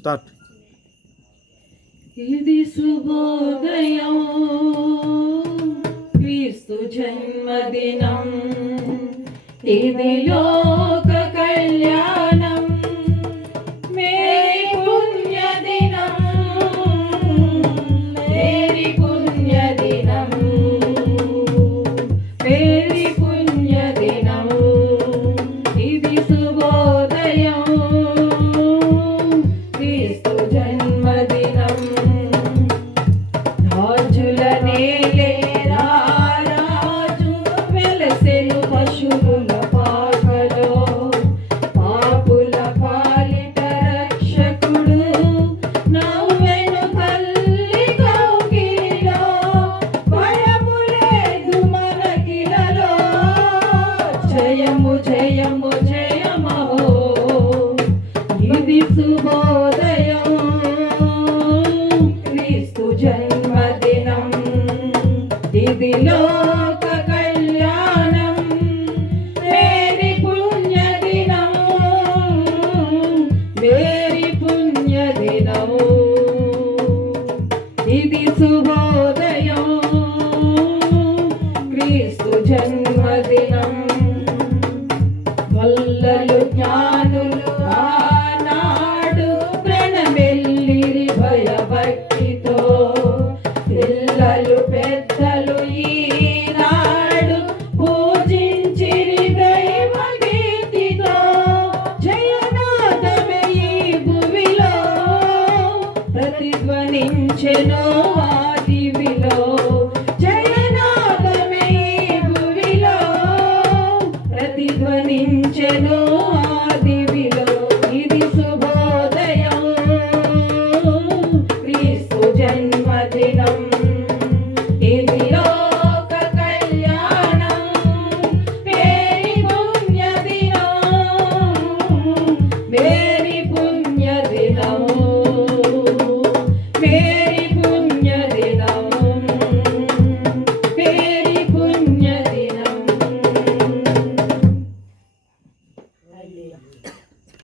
Start. ఇది శుభోదయం, క్రీస్తు జన్మదినం, ఇది లోక కళ్యాణం, మేరీ పుణ్యదినం, మేరీ పుణ్యదినం, మేరీ పుణ్యదినం. ఇది శుభోదయం, క్రీస్తు జన్మదినం. రాజుల నేలే రారాజు వెలసెను పశువుల పాకలో, పాపుల పాలిట రక్షకుడు నవ్వెను తల్లి కౌగిలిలో. భయము లేదు మనకిలలో, జయము జయము జయమహో. ఇది శుభోదయం, క్రీస్తు జన్మదినం, ఇది లోక కళ్యాణం, మేరీ పుణ్యదినం, మేరీ పుణ్యదినం. ఇది శుభోదయం, క్రీస్తు జన్మదినం. వల్లలు జ్ఞానులు ఆనాడు ప్రణమెల్లిరి భయభక్తితో, పిల్లలు పెద్దలు ఈనాడు పూజించిరి దైవ గీతితో. జయనాదమే ఈ భువిలో ప్రతిధ్వనించెను ఆ దివిలో. జయనాదమే ఈ భువిలో ప్రతిధ్వనించెను ఆ దివిలో. ఇది శుభోదయం, క్రీస్తు జన్మదినం, ఇది లోక కళ్యాణం, మేరీ పుణ్యదినం,